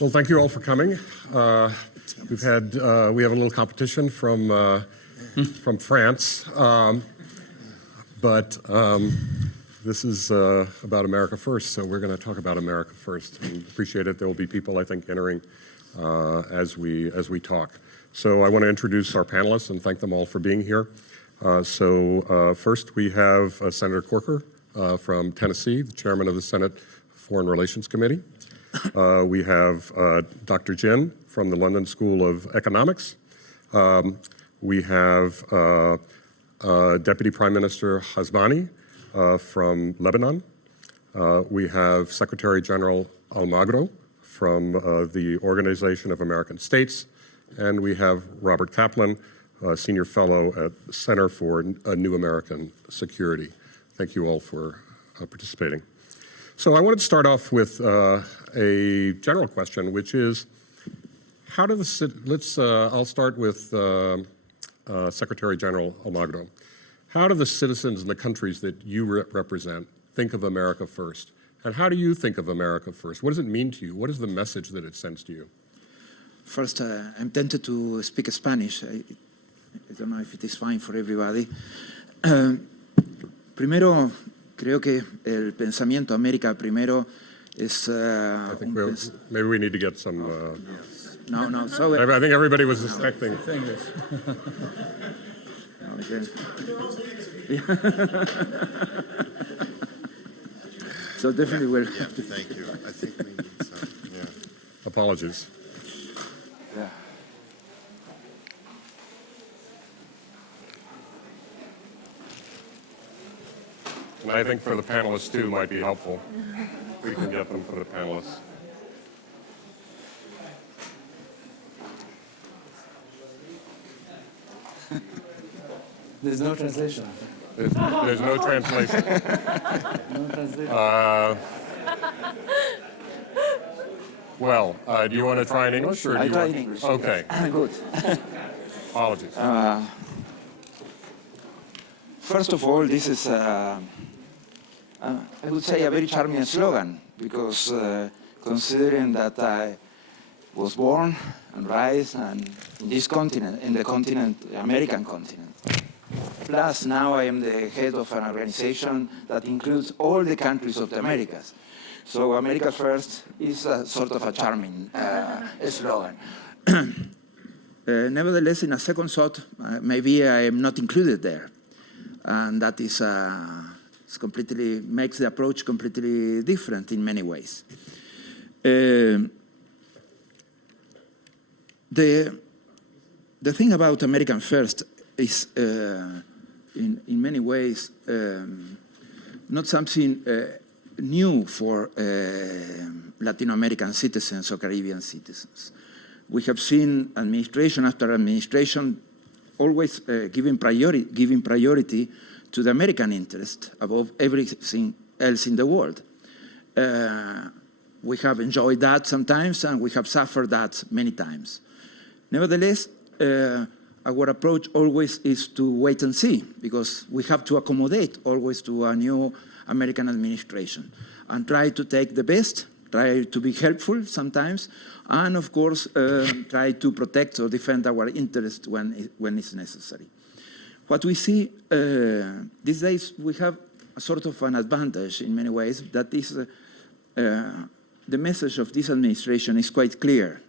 Well, thank you all for coming. We have a little competition from France, but this is about America First, so we're going to talk about America First. And appreciate it. There will be people, I think, entering as we talk. So I want to introduce our panelists and thank them all for being here. First we have Senator Corker from Tennessee, the chairman of the Senate Foreign Relations Committee. We have Dr. Jin from the London School of Economics. We have Deputy Prime Minister Hasbani from Lebanon. We have Secretary General Almagro from the Organization of American States. And we have Robert Kaplan, Senior Fellow at the Center for New American Security. Thank you all for participating. So I wanted to start off with a general question, which is, how do I'll start with Secretary General Almagro. How do the citizens in the countries that you represent think of America First? And how do you think of America First? What does it mean to you? What is the message that it sends to you? First, I'm tempted to speak Spanish. I don't know if it is fine for everybody. Primero, creo que el pensamiento América Primero es... I think maybe we need to get some... No. So, I think everybody was expecting. So definitely we'll... Yeah, thank you. I think we need some, yeah. Apologies. Yeah. And I think for the panelists too might be helpful. We can get them for the panelists. There's no translation. There's no translation. No translation. Well, do you want to try in English? Or do I you try want... in English. Okay. Good. Apologies. First of all, this is, I would say, a very charming slogan, because considering that I was born and raised in this continent, in the American continent. Plus, now I am the head of an organization that includes all the countries of the Americas. So America First is a sort of a charming slogan. Nevertheless, in a second thought, maybe I am not included there. And that is makes the approach completely different in many ways. The thing about American First is, in many ways, not something new for Latin American citizens or Caribbean citizens. We have seen administration after administration always giving priority to the American interest above everything else in the world. We have enjoyed that sometimes, and we have suffered that many times. Nevertheless, our approach always is to wait and see, because we have to accommodate always to a new American administration and try to take the best, try to be helpful sometimes, and of course, try to protect or defend our interests when it's necessary. What we see these days, we have a sort of an advantage in many ways. That is, the message of this administration is quite clear.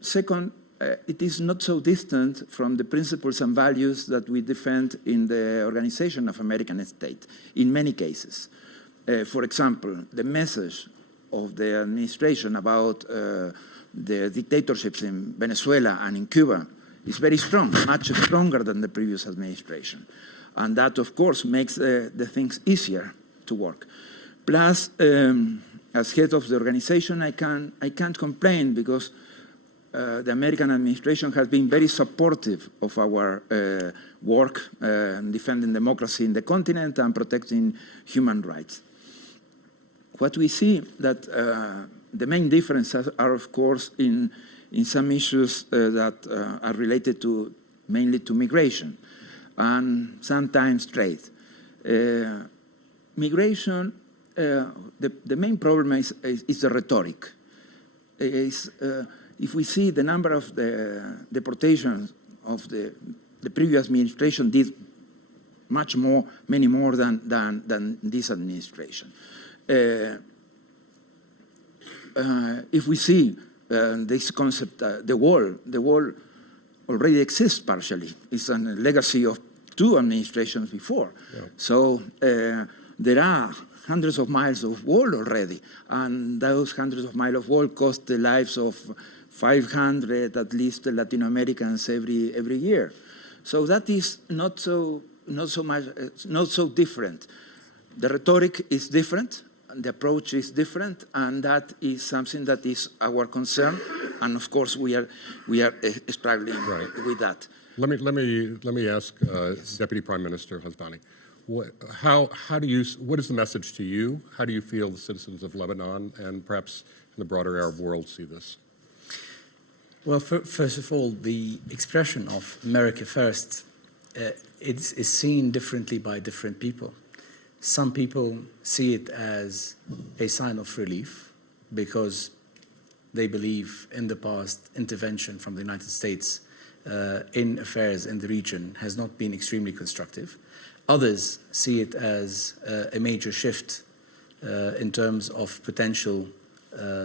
Second, it is not so distant from the principles and values that we defend in the Organization of American States, in many cases. For example, the message of the administration about the dictatorships in Venezuela and in Cuba is very strong, much stronger than the previous administration. And that, of course, makes the things easier to work. Plus, as head of the organization, I can't complain, because the American administration has been very supportive of our work defending democracy in the continent and protecting human rights. What we see that the main differences are, of course, in some issues that are related mainly to migration and sometimes trade. Migration, the main problem is the rhetoric. is if we see the number of the deportations of the previous administration did much more, many more than this administration. If we see this concept, the wall already exists partially. It's a legacy of 2 administrations before. Yeah. So there are hundreds of miles of wall already, and those hundreds of miles of wall cost the lives of 500 at least Latin Americans every year. So that is not so different. The rhetoric is different, and the approach is different, and that is something that is our concern. And of course, we are struggling with that. Let me ask Deputy Prime Minister Hasbani, what is the message to you? How do you feel the citizens of Lebanon and perhaps in the broader Arab world see this? Well, first of all, the expression of America First is seen differently by different people. Some people see it as a sign of relief because they believe in the past intervention from the United States in affairs in the region has not been extremely constructive. Others see it as a major shift in terms of potential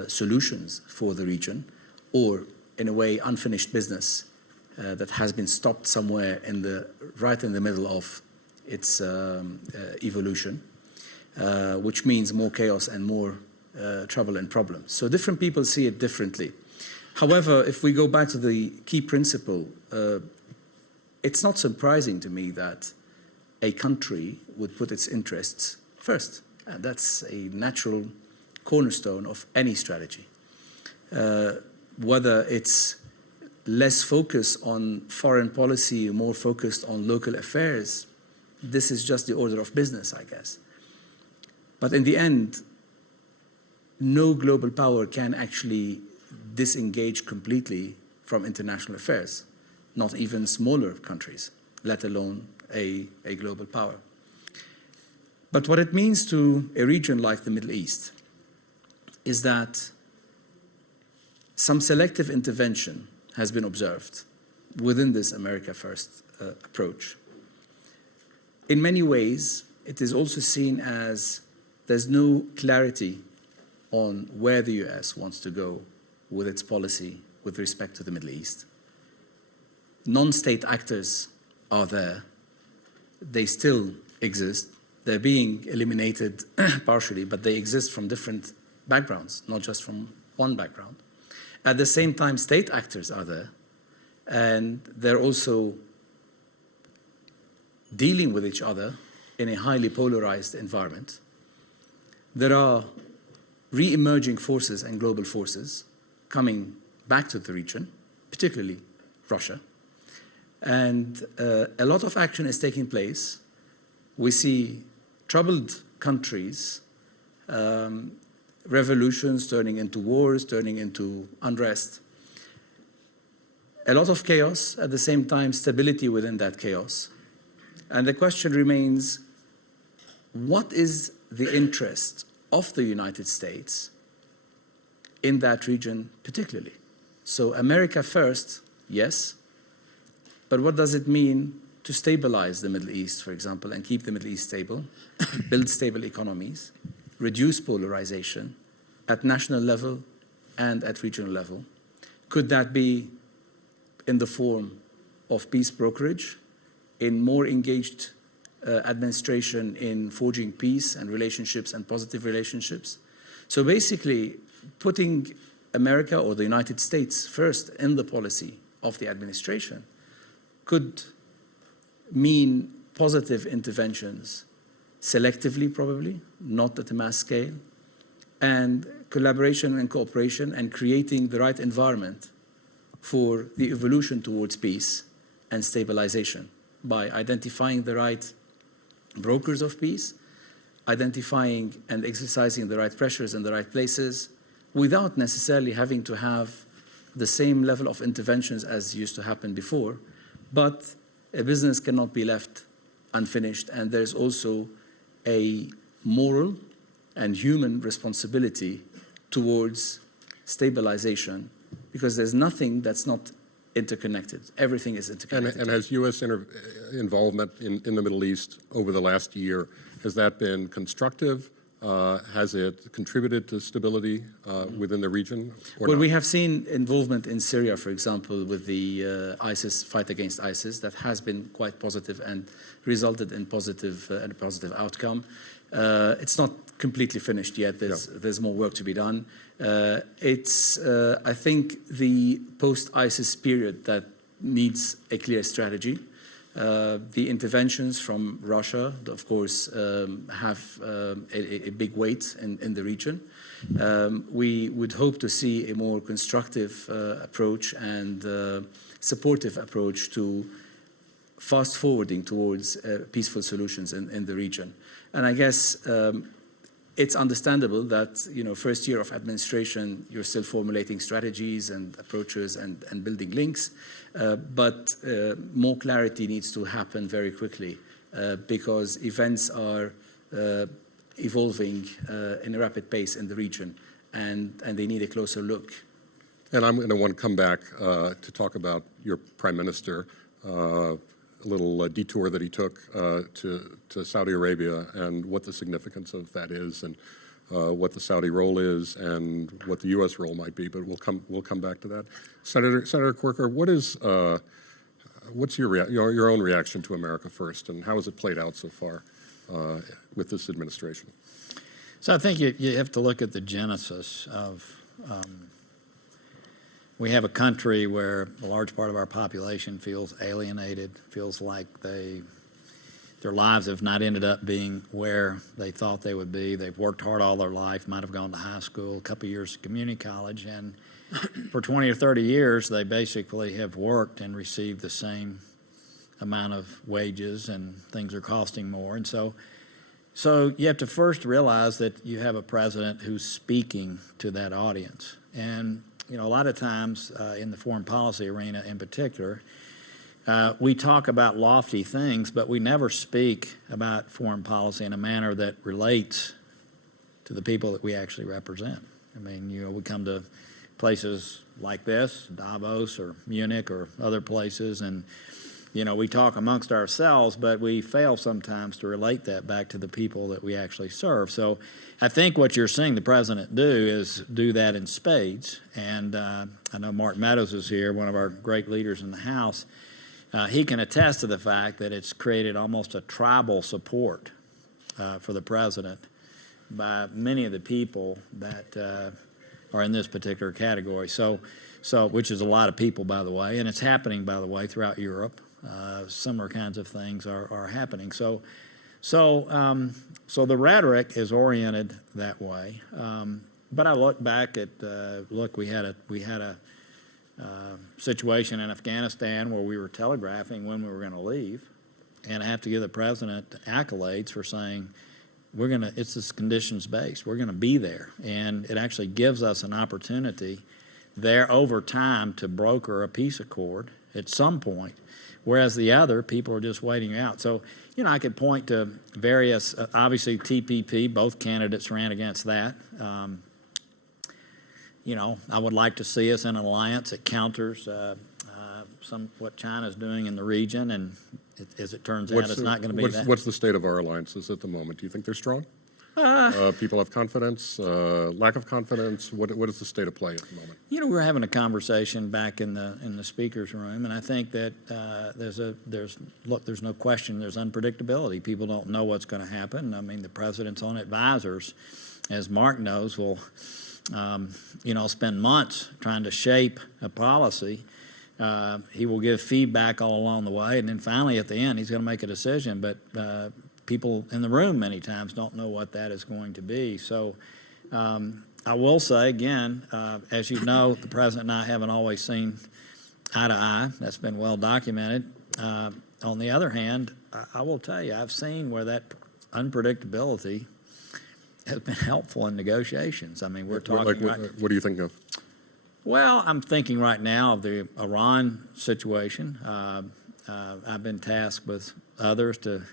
solutions for the region, or in a way unfinished business that has been stopped somewhere right in the middle of its evolution, which means more chaos and more trouble and problems. So different people see it differently. However, if we go back to the key principle, it's not surprising to me that a country would put its interests first. And that's a natural cornerstone of any strategy. Whether it's less focus on foreign policy, more focused on local affairs, this is just the order of business, I guess. But in the end, no global power can actually disengage completely from international affairs, not even smaller countries, let alone a global power. But what it means to a region like the Middle East is that some selective intervention has been observed within this America First approach. In many ways, it is also seen as there's no clarity on where the US wants to go with its policy with respect to the Middle East. Non-state actors are there. They still exist. They're being eliminated partially, but they exist from different backgrounds, not just from one background. At the same time, state actors are there, and they're also dealing with each other in a highly polarized environment. There are re-emerging forces and global forces coming back to the region, particularly Russia. And a lot of action is taking place. We see troubled countries, revolutions turning into wars, turning into unrest. A lot of chaos, at the same time stability within that chaos. And the question remains, what is the interest of the United States in that region particularly? So America first, yes, but what does it mean to stabilize the Middle East, for example, and keep the Middle East stable, build stable economies, reduce polarization at national level and at regional level? Could that be in the form of peace brokerage, in more engaged administration in forging peace and relationships and positive relationships? So basically, putting America or the United States first in the policy of the administration could mean positive interventions, selectively probably, not at a mass scale, and collaboration and cooperation and creating the right environment for the evolution towards peace and stabilization by identifying the right brokers of peace, identifying and exercising the right pressures in the right places without necessarily having to have the same level of interventions as used to happen before. But a business cannot be left unfinished, and there's also a moral and human responsibility towards stabilization, because there's nothing that's not interconnected. Everything is interconnected. And has U.S. Involvement in the Middle East over the last year, has that been constructive? Has it contributed to stability within the region? Or Well, not? we have seen involvement in Syria, for example, with the ISIS fight against ISIS. That has been quite positive and resulted in a positive outcome. It's not completely finished yet. There's more work to be done. It's I think the post-ISIS period that needs a clear strategy. The interventions from Russia, of course, have a big weight in the region. We would hope to see a more constructive approach and supportive approach to fast forwarding towards peaceful solutions in the region. And I guess it's understandable that, first year of administration, you're still formulating strategies and approaches and building links. But more clarity needs to happen very quickly because events are evolving in a rapid pace in the region, and they need a closer look. And I'm going to want to come back to talk about your prime minister, a little detour that he took to Saudi Arabia and what the significance of that is, and what the Saudi role is, and what the U.S. role might be. But we'll come back to that. Senator Corker, what's your own reaction to America First, and how has it played out so far with this administration? So I think you have to look at the genesis of. We have a country where a large part of our population feels alienated, feels like their lives have not ended up being where they thought they would be. They've worked hard all their life, might have gone to high school, a couple of years of community college, and for 20 or 30 years, they basically have worked and received the same amount of wages, and things are costing more. And so you have to first realize that you have a president who's speaking to that audience. And a lot of times in the foreign policy arena in particular, we talk about lofty things, but we never speak about foreign policy in a manner that relates to the people that we actually represent. I mean, we come to places like this, Davos or Munich or other places, and we talk amongst ourselves, but we fail sometimes to relate that back to the people that we actually serve. So I think what you're seeing the president do is do that in spades. And I know Mark Meadows is here, one of our great leaders in the House. He can attest to the fact that it's created almost a tribal support for the president by many of the people that are in this particular category. So which is a lot of people, by the way, and it's happening, by the way, throughout Europe. Similar kinds of things are happening. So the rhetoric is oriented that way. But I look back at we had a situation in Afghanistan where we were telegraphing when we were going to leave, and I have to give the president accolades for saying it's this conditions based. We're going to be there, and it actually gives us an opportunity there over time to broker a peace accord at some point. Whereas the other people are just waiting out. So, I could point to various, obviously TPP, both candidates ran against that. I would like to see us in an alliance that counters what China's doing in the region, and as it turns out, it's not going to be that. What's the state of our alliances at the moment? Do you think they're strong? People have confidence, lack of confidence. What is the state of play at the moment? We were having a conversation back in the speaker's room, and I think that there's no question there's unpredictability. People don't know what's going to happen. I mean, the president's own advisors, as Mark knows, will spend months trying to shape a policy. He will give feedback all along the way, and then finally at the end he's going to make a decision. But people in the room many times don't know what that is going to be. So I will say again, as you know, the president and I haven't always seen eye to eye. That's been well documented. On the other hand, I will tell you, I've seen where that unpredictability has been helpful in negotiations. I mean, we're talking. What do you think of? Well, I'm thinking right now of the Iran situation. I've been tasked with others to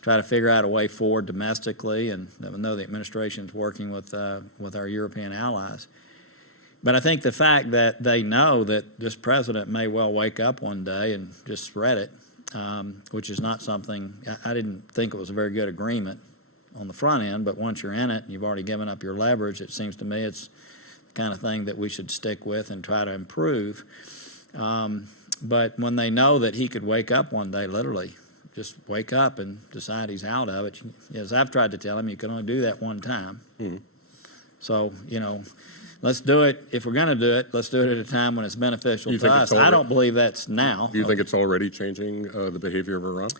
try to figure out a way forward domestically, and I know the administration's working with our European allies. But I think the fact that they know that this president may well wake up one day and just shred it, which is not something, I didn't think it was a very good agreement on the front end, but once you're in it and you've already given up your leverage, it seems to me it's the kind of thing that we should stick with and try to improve. But when they know that he could wake up one day, literally, just wake up and decide he's out of it, as I've tried to tell him, you can only do that one time. Mm-hmm. So, let's do it. If we're going to do it, let's do it at a time when it's beneficial to us. I don't believe that's now. Do you think it's already changing the behavior of Iran?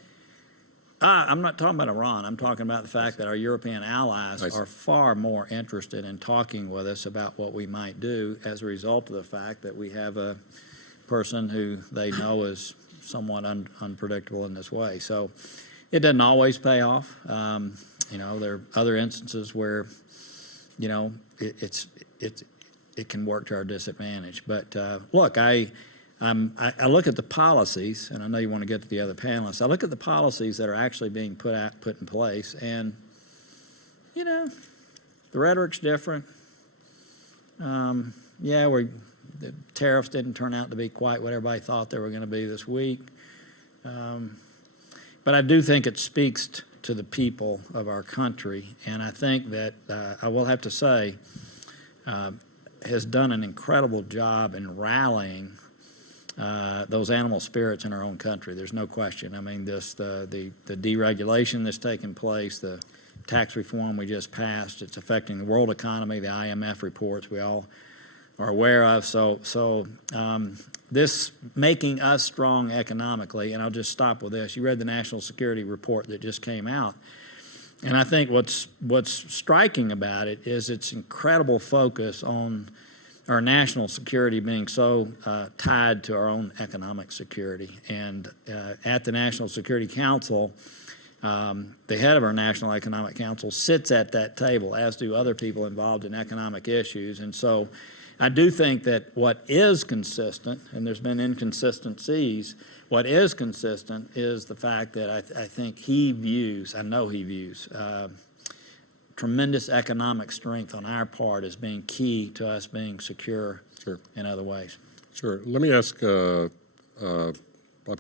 I'm not talking about Iran. I'm talking about the fact that our European allies are far more interested in talking with us about what we might do as a result of the fact that we have a person who they know is somewhat unpredictable in this way. So it doesn't always pay off. There are other instances where, it can work to our disadvantage. But look, I look at the policies, and I know you want to get to the other panelists. I look at the policies that are actually being put in place, and the rhetoric's different. The tariffs didn't turn out to be quite what everybody thought they were going to be this week, but I do think it speaks to the people of our country, and I think that I will have to say has done an incredible job in rallying those animal spirits in our own country. There's no question. I mean, the deregulation that's taken place, the tax reform we just passed, it's affecting the world economy, the IMF reports we all are aware of. So this making us strong economically, and I'll just stop with this. You read the national security report that just came out. And I think what's striking about it is its incredible focus on our national security being so tied to our own economic security. And at the National Security Council, the head of our National Economic Council sits at that table, as do other people involved in economic issues. And so I do think that what is consistent, and there's been inconsistencies, what is consistent is the fact that I think I know he views tremendous economic strength on our part as being key to us being secure in other ways. Sure. Let me ask Bob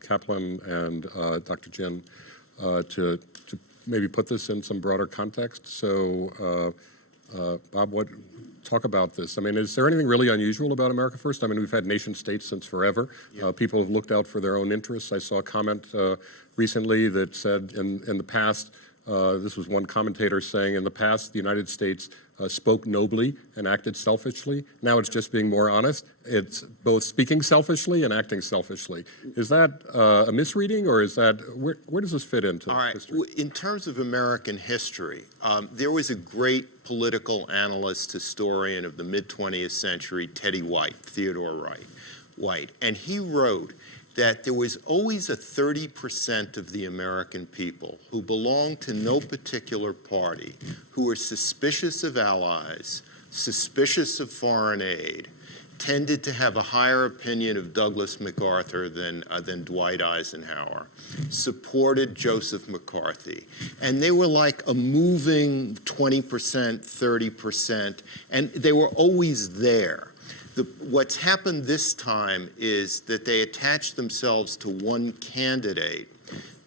Kaplan and Dr. Jin to maybe put this in some broader context. So, Bob, talk about this. I mean, is there anything really unusual about America First? I mean, we've had nation states since forever. People have looked out for their own interests. I saw a comment recently that said in the past, this was one commentator saying, in the past, the United States spoke nobly and acted selfishly. Now it's just being more honest. It's both speaking selfishly and acting selfishly. Is that a misreading, or is that, where does this fit into history? In terms of American history, there was a great political analyst, historian of the mid-20th century, Theodore White, and he wrote that there was always a 30% of the American people who belonged to no particular party, who were suspicious of allies, suspicious of foreign aid, tended to have a higher opinion of Douglas MacArthur than Dwight Eisenhower, supported Joseph McCarthy. And they were like a moving 20%, 30%, and they were always there. What's happened this time is that they attached themselves to one candidate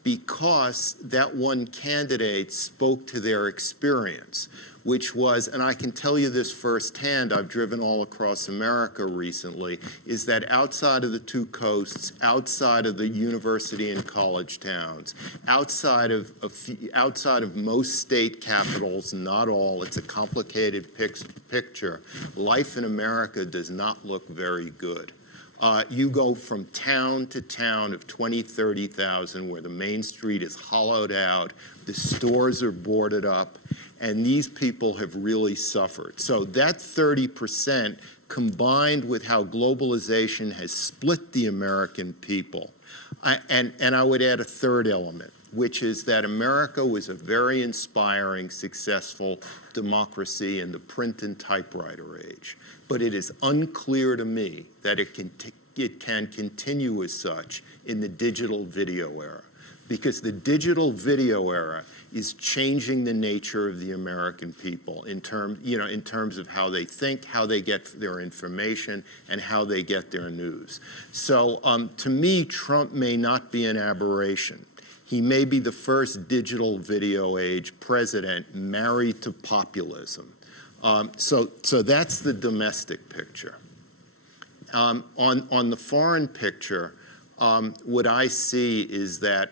because that one candidate spoke to their experience, which was, and I can tell you this firsthand, I've driven all across America recently, is that outside of the two coasts, outside of the university and college towns, outside of most state capitals, not all, it's a complicated picture, life in America does not look very good. You go from town to town of 20, 30,000 where the main street is hollowed out, the stores are boarded up, and these people have really suffered. So that 30% combined with how globalization has split the American people, and I would add a third element, which is that America was a very inspiring, successful democracy in the print and typewriter age. But it is unclear to me that it can continue as such in the digital video era, because the digital video era is changing the nature of the American people in terms of how they think, how they get their information, and how they get their news. So to me, Trump may not be an aberration. He may be the first digital video age president married to populism. So that's the domestic picture. On the foreign picture, what I see is that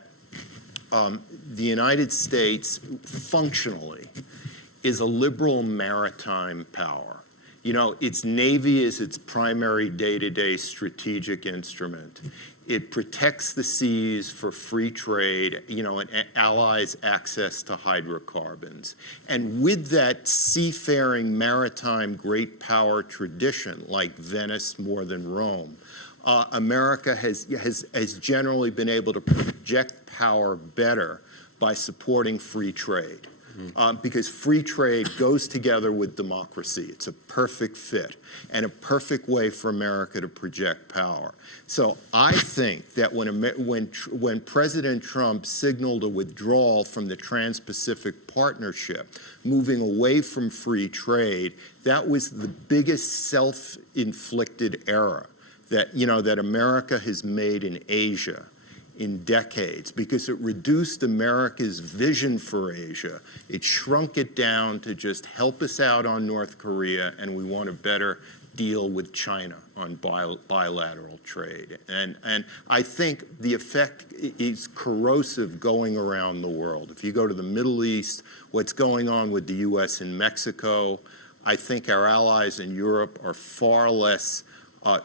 the United States functionally is a liberal maritime power. You know, its Navy is its primary day-to-day strategic instrument. It protects the seas for free trade, you know, and allies access to hydrocarbons. And with that seafaring maritime great power tradition, like Venice more than Rome, America has generally been able to project power better by supporting free trade. Because free trade goes together with democracy. It's a perfect fit and a perfect way for America to project power. So I think that when President Trump signaled a withdrawal from the Trans-Pacific Partnership, moving away from free trade, that was the biggest self-inflicted error that America has made in Asia in decades, because it reduced America's vision for Asia. It shrunk it down to just help us out on North Korea, and we want a better deal with China on bilateral trade. And I think the effect is corrosive going around the world. If you go to the Middle East, what's going on with the US and Mexico, I think our allies in Europe are far less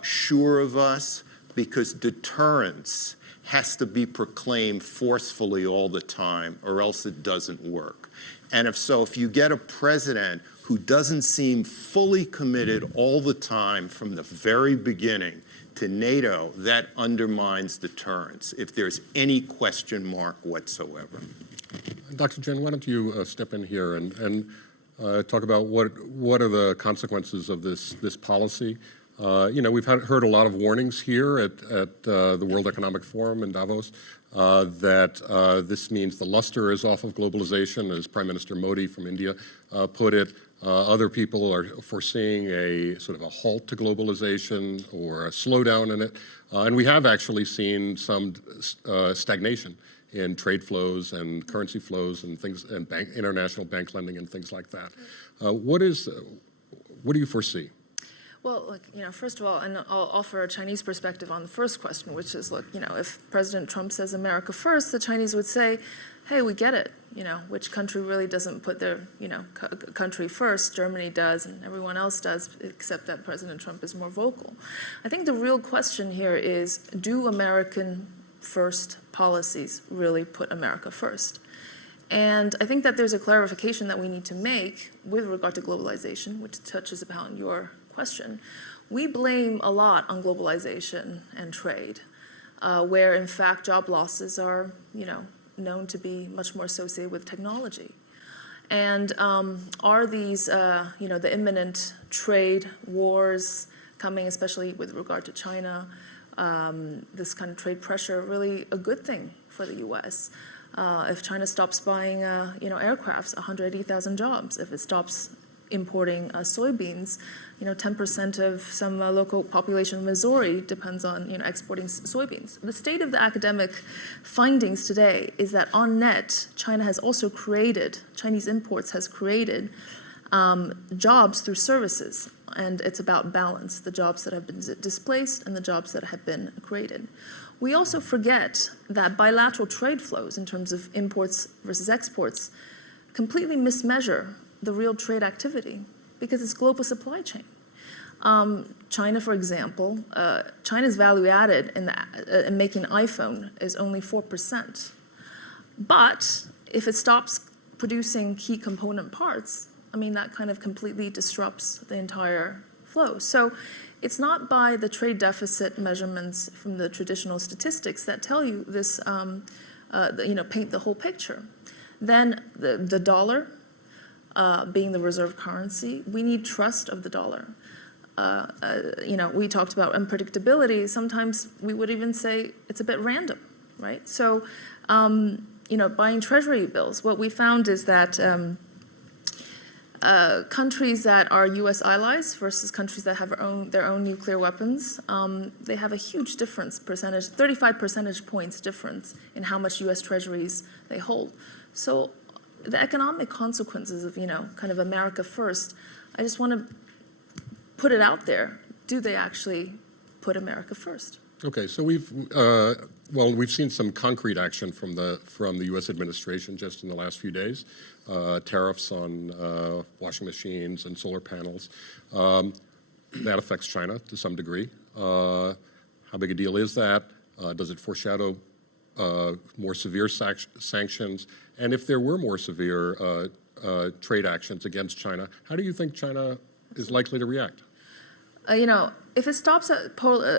sure of us, because deterrence has to be proclaimed forcefully all the time, or else it doesn't work. And if you get a president who doesn't seem fully committed all the time from the very beginning to NATO, that undermines deterrence, if there's any question mark whatsoever. Dr. Jin, why don't you step in here and talk about what are the consequences of this policy? We've heard a lot of warnings here at the World Economic Forum in Davos that this means the luster is off of globalization, as Prime Minister Modi from India put it. Other people are foreseeing a sort of a halt to globalization or a slowdown in it. And we have actually seen some stagnation in trade flows and currency flows and things, and international bank lending and things like that. What do you foresee? Well, look, first of all, and I'll offer a Chinese perspective on the first question, which is, look, if President Trump says America first, the Chinese would say, hey, we get it. Which country really doesn't put their, country first? Germany does, and everyone else does, except that President Trump is more vocal. I think the real question here is, do American first policies really put America first? And I think that there's a clarification that we need to make with regard to globalization, which touches upon your question. We blame a lot on globalization and trade, where in fact job losses are, known to be much more associated with technology. And are these, the imminent trade wars coming, especially with regard to China, this kind of trade pressure, really a good thing for the U.S.? If China stops buying, aircrafts, 180,000 jobs. If it stops importing soybeans, 10% of some local population of Missouri depends on, exporting soybeans. The state of the academic findings today is that on net, Chinese imports has created jobs through services. And it's about balance, the jobs that have been displaced and the jobs that have been created. We also forget that bilateral trade flows in terms of imports versus exports completely mismeasure the real trade activity, because it's global supply chain. China, for example, China's value added in making an iPhone is only 4%. But if it stops producing key component parts, that kind of completely disrupts the entire flow. So it's not by the trade deficit measurements from the traditional statistics that tell you this, paint the whole picture. Then the dollar, being the reserve currency, we need trust of the dollar. We talked about unpredictability. Sometimes we would even say it's a bit random, right? So buying treasury bills. What we found is that countries that are U.S. allies versus countries that have their own nuclear weapons, they have a huge difference, 35 percentage points difference in how much U.S. treasuries they hold. So the economic consequences of, kind of America first, I just want to put it out there. Do they actually put America first? Okay, so we've seen some concrete action from the U.S. administration just in the last few days. Tariffs on washing machines and solar panels. That affects China to some degree. How big a deal is that? Does it foreshadow more severe sanctions? And if there were more severe trade actions against China, how do you think China is likely to react? If it stops at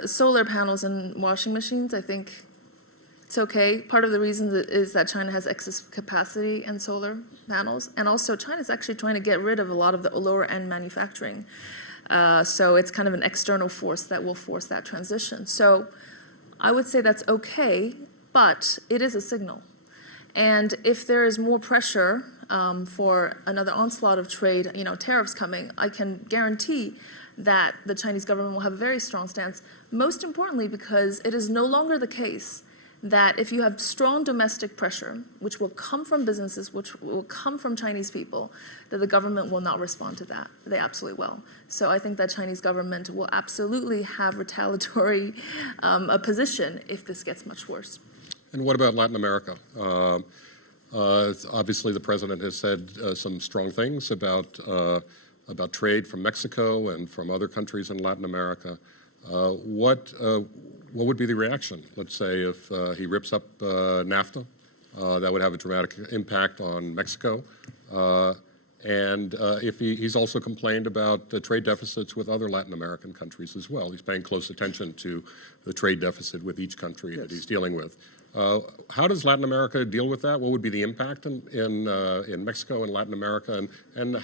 solar panels and washing machines, I think it's okay. Part of the reason is that China has excess capacity in solar panels, and also China is actually trying to get rid of a lot of the lower-end manufacturing. So it's kind of an external force that will force that transition. So I would say that's okay, but it is a signal. And if there is more pressure for another onslaught of trade, tariffs coming, I can guarantee that the Chinese government will have a very strong stance, most importantly because it is no longer the case that if you have strong domestic pressure, which will come from businesses, which will come from Chinese people, that the government will not respond to that. They absolutely will. So I think that Chinese government will absolutely have retaliatory a position if this gets much worse. And what about Latin America? Obviously, the president has said some strong things about trade from Mexico and from other countries in Latin America. What would be the reaction? Let's say if he rips up NAFTA, that would have a dramatic impact on Mexico. And if he's also complained about the trade deficits with other Latin American countries as well. He's paying close attention to the trade deficit with each country that he's dealing with. How does Latin America deal with that? What would be the impact in Mexico and Latin America, and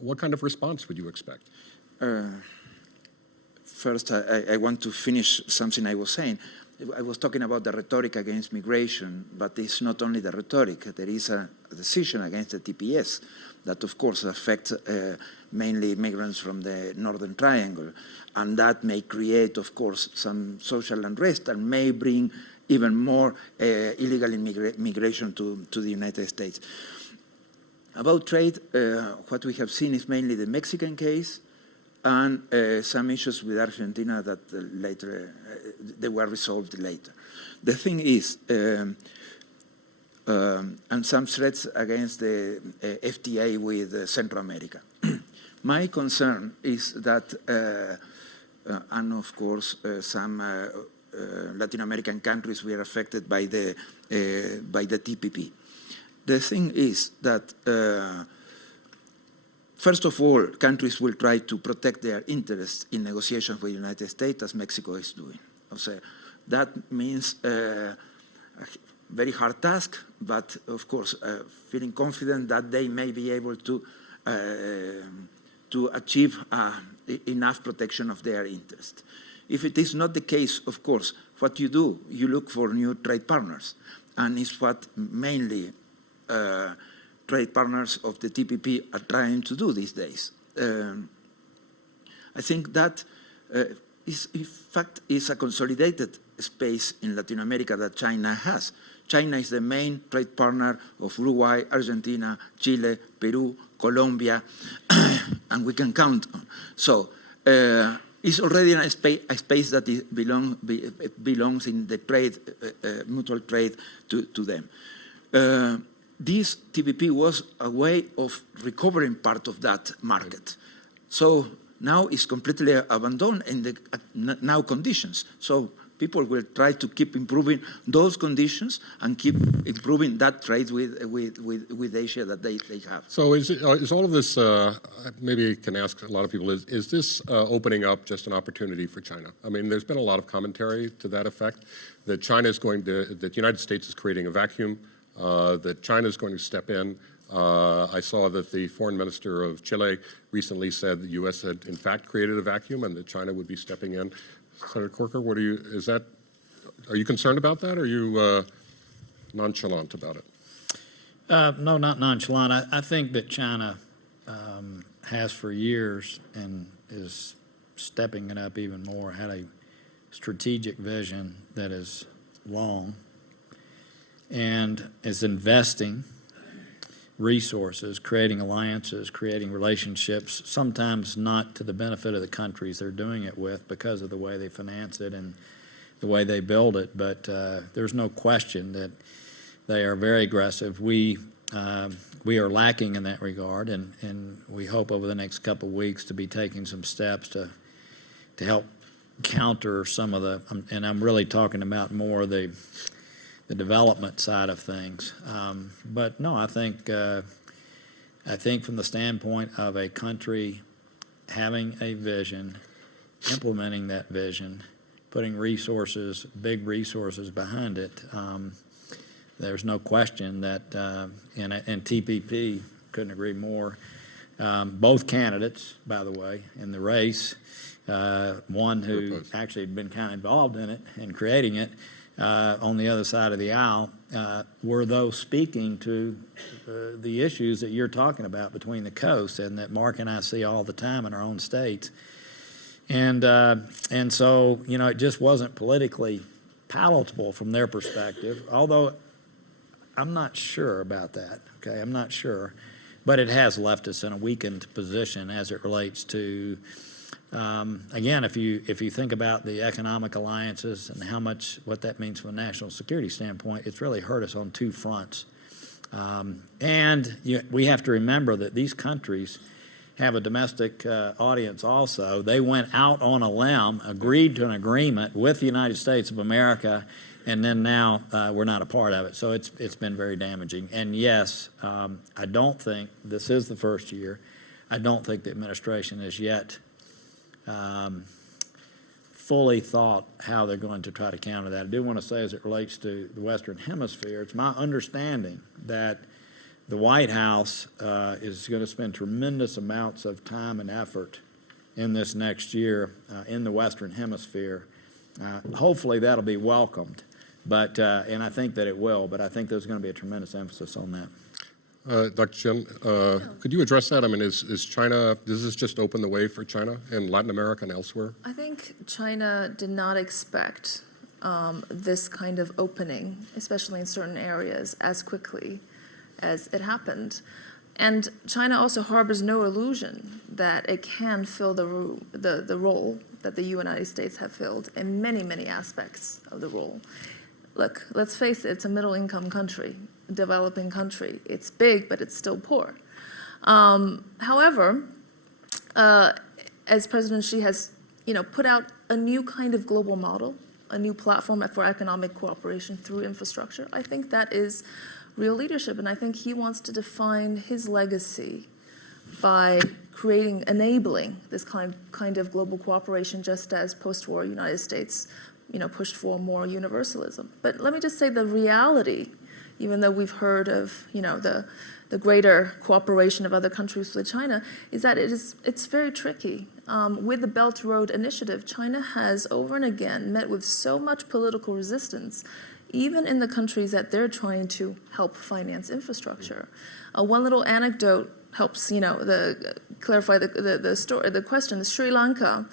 what kind of response would you expect? First, I want to finish something I was saying. I was talking about the rhetoric against migration, but it's not only the rhetoric. There is a decision against the TPS that, of course, affects mainly migrants from the Northern Triangle, and that may create, of course, some social unrest and may bring even more illegal immigration to the United States. About trade, what we have seen is mainly the Mexican case and some issues with Argentina that later, they were resolved later. The thing is, and some threats against the FTA with Central America. My concern is that, and of course, some Latin American countries were affected by the TPP. The thing is that, first of all, countries will try to protect their interests in negotiations with the United States, as Mexico is doing. So that means a very hard task, but of course, feeling confident that they may be able to achieve enough protection of their interest. If it is not the case, of course, what you do, you look for new trade partners, and it's what mainly trade partners of the TPP are trying to do these days. I think that, in fact, is a consolidated space in Latin America that China has. China is the main trade partner of Uruguay, Argentina, Chile, Peru, Colombia, and we can count on. So it's already in a space that belongs in the trade, mutual trade to them. This TPP was a way of recovering part of that market. So now it's completely abandoned in the now conditions. So people will try to keep improving those conditions and keep improving that trade with Asia that they have. So is all of this, maybe I can ask a lot of people, is this opening up just an opportunity for China? I mean, there's been a lot of commentary to that effect, that that the United States is creating a vacuum, that China is going to step in. I saw that the foreign minister of Chile recently said the U.S. had in fact created a vacuum and that China would be stepping in. Senator Corker, are you concerned about that, or are you nonchalant about it? No, not nonchalant. I think that China has for years and is stepping it up even more, had a strategic vision that is long and is investing resources, creating alliances, creating relationships, sometimes not to the benefit of the countries they're doing it with because of the way they finance it and the way they build it. But there's no question that they are very aggressive. We are lacking in that regard, and we hope over the next couple of weeks to be taking some steps to help counter some of the, and I'm really talking about more the development side of things. But no, I think from the standpoint of a country having a vision, implementing that vision, putting resources, big resources behind it, there's no question that, and TPP, couldn't agree more. Both candidates, by the way, in the race, one who actually had been kind of involved in it and creating it, on the other side of the aisle, were those speaking to the issues that you're talking about between the coasts and that Mark and I see all the time in our own states. And so, you know, it just wasn't politically palatable from their perspective, although I'm not sure about that, okay? I'm not sure. But it has left us in a weakened position as it relates to, again, if you think about the economic alliances and what that means from a national security standpoint, it's really hurt us on two fronts. We have to remember that these countries have a domestic audience also. They went out on a limb, agreed to an agreement with the United States of America, and then now we're not a part of it. So it's been very damaging. And yes, I don't think, this is the first year, I don't think the administration has yet fully thought how they're going to try to counter that. I do want to say, as it relates to the Western Hemisphere, it's my understanding that the White House is going to spend tremendous amounts of time and effort in this next year in the Western Hemisphere. Hopefully that'll be welcomed, but and I think that it will, but I think there's going to be a tremendous emphasis on that. Dr. Chen, could you address that? I mean, is China, does this just open the way for China in Latin America and elsewhere? I think China did not expect this kind of opening, especially in certain areas, as quickly as it happened. And China also harbors no illusion that it can fill the role that the United States have filled in many, many aspects of the role. Look, let's face it, it's a middle-income country, a developing country. It's big, but it's still poor. However, as President Xi has, put out a new kind of global model, a new platform for economic cooperation through infrastructure, I think that is real leadership, and I think he wants to define his legacy by enabling this kind of global cooperation, just as post-war United States, pushed for more universalism. But let me just say the reality, even though we've heard of, the greater cooperation of other countries with China, is that it's very tricky. With the Belt Road Initiative, China has over and again met with so much political resistance, even in the countries that they're trying to help finance infrastructure. One little anecdote helps, clarify the question. Sri Lanka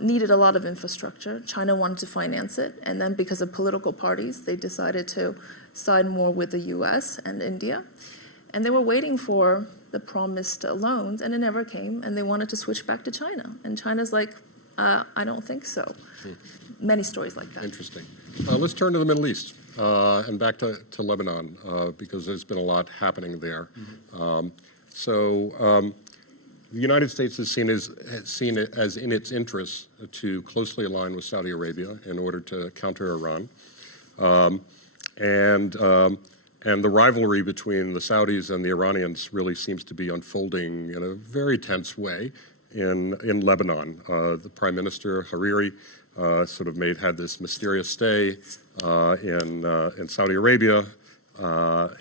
needed a lot of infrastructure. China wanted to finance it, and then because of political parties, they decided to side more with the U.S. and India. And they were waiting for the promised loans, and it never came, and they wanted to switch back to China. And China's like, I don't think so. Many stories like that. Interesting. Let's turn to the Middle East and back to Lebanon because there's been a lot happening there. The United States has seen it as in its interest to closely align with Saudi Arabia in order to counter Iran. And the rivalry between the Saudis and the Iranians really seems to be unfolding in a very tense way in Lebanon. The Prime Minister, Hariri, had this mysterious stay in Saudi Arabia.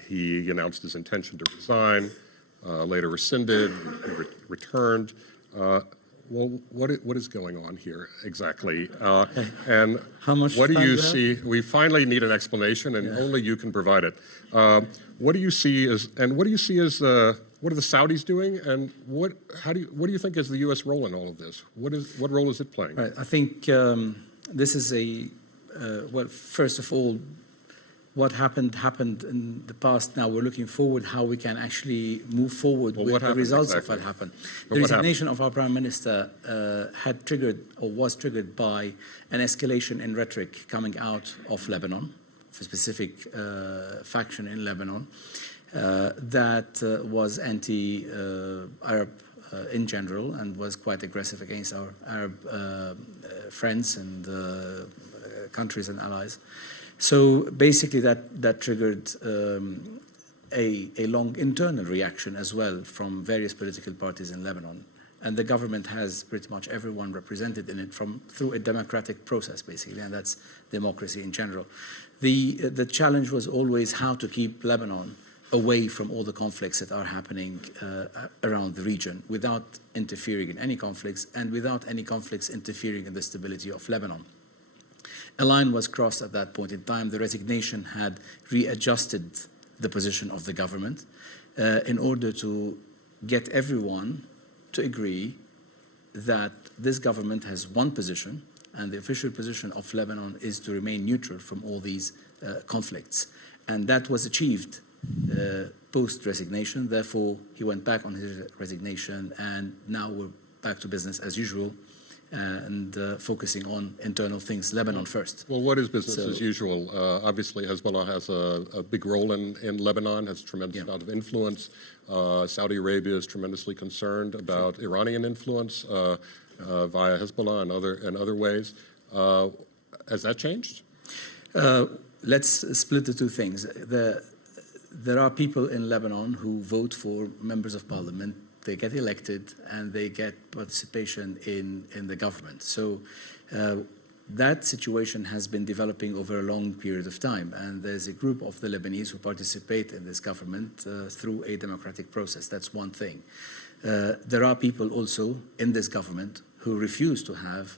He announced his intention to resign, later rescinded, returned. what is going on here exactly? And How much what do time you do you have? see? We finally need an explanation, and only you can provide it. What do you see as what are the Saudis doing, and what do you think is the U.S. role in all of this? What role is it playing? Right. I think this is well, first of all, what happened in the past. Now we're looking forward how we can actually move forward with the results of what happened. The resignation of our Prime Minister had triggered or was triggered by an escalation in rhetoric coming out of Lebanon, of a specific faction in Lebanon that was anti-Arab in general and was quite aggressive against our Arab friends and countries and allies. So basically that triggered a long internal reaction as well from various political parties in Lebanon. And the government has pretty much everyone represented in it through a democratic process, basically, and that's democracy in general. The challenge was always how to keep Lebanon away from all the conflicts that are happening around the region without interfering in any conflicts and without any conflicts interfering in the stability of Lebanon. A line was crossed at that point in time. The resignation had readjusted the position of the government in order to get everyone to agree that this government has one position, and the official position of Lebanon is to remain neutral from all these conflicts. And that was achieved post-resignation. Therefore, he went back on his resignation, and now we're back to business as usual. And focusing on internal things, Lebanon first. Well, what is business as usual? Obviously, Hezbollah has a big role in Lebanon, has a tremendous amount of influence. Saudi Arabia is tremendously concerned about Iranian influence via Hezbollah and other ways. Has that changed? Let's split the two things. There are people in Lebanon who vote for members of parliament. They get elected and they get participation in the government. So that situation has been developing over a long period of time. And there's a group of the Lebanese who participate in this government through a democratic process. That's one thing. There are people also in this government who refuse to have